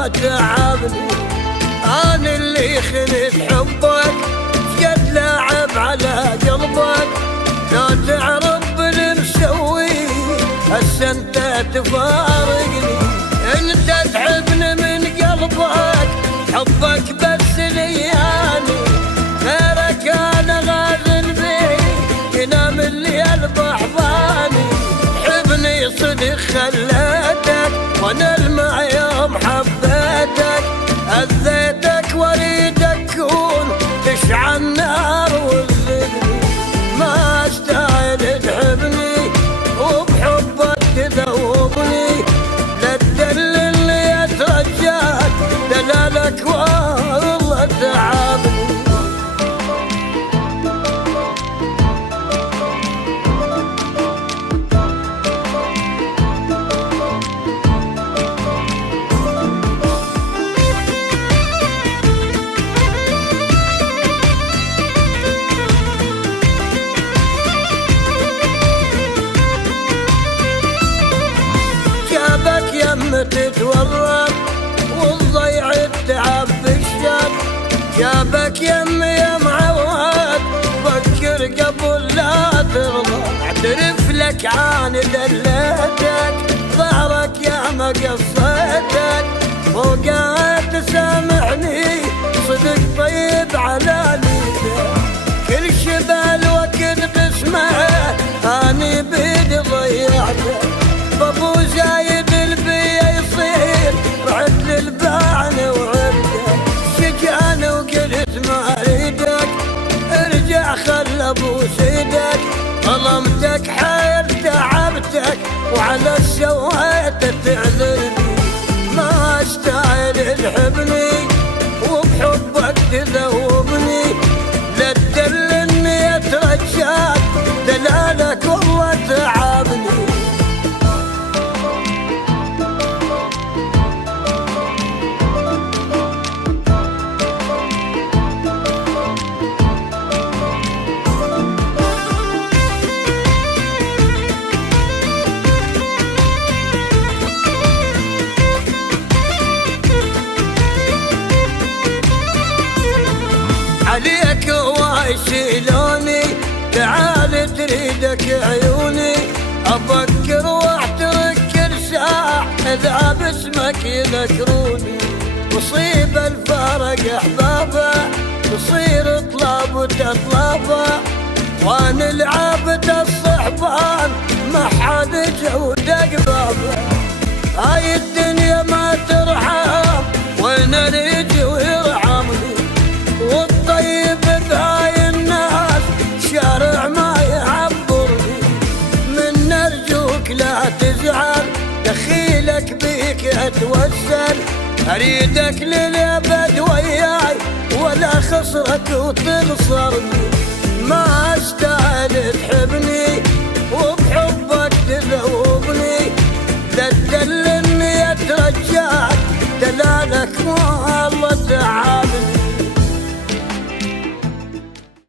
والله تعبني. أنا اللي خنت حبك قد لعب على قلبك، لا تعرف بالمسوي هسه انت تفارقني. انت تحبني من قلبك، حبك بس لياني، غيرك انا غازل بي ينام الليل بحضاني. تحبني صدق خليتك وانا المع يوم حبيتك، اذيتك واريدك كون تشعل نار وتذبني. ما استاهل تحبني وبحبك تذوبني، لا تدللني اترجاك دلالك والله تعبني. تتورط والضيع التعب بالشاب، جابك يمي يا معود فكر قبل لا ترضى. اعترف لك عن دلتك، ظهرك يا ما قصيتك، فوقها تسامحني صدق طيب على ليدك. كل شبال وقت قسمه اني بيدي ضيعته، بابو زايد رحت للبان وعرده، شجعني وقلت ما اريدك، ارجع خل ابو سيدك. ظلمتك حيل تعبتك وعلى سويت تعذرني. ما استاهل تحبني وبحبك تذوبني، لا تدلني اترجاك دلالك والله تعبني. عليك وايشيلوني، تعال تريدك عيوني، افكر واعترك كل ساعة اذا باسمك يذكروني. مصيب الفارق احبابه تصير طلاب وتطلابه، وانا لعبة الصحبان ما حد جودك بابه. هاي الدنيا ما ترحم وين اريد ويرحمني، والطيب بهاي الناس شارع ما يعبرني. من ارجوك لا تزعل دخيلك بيك اتوسل، اريدك للابد وياي ولا خسرك وتنصرني.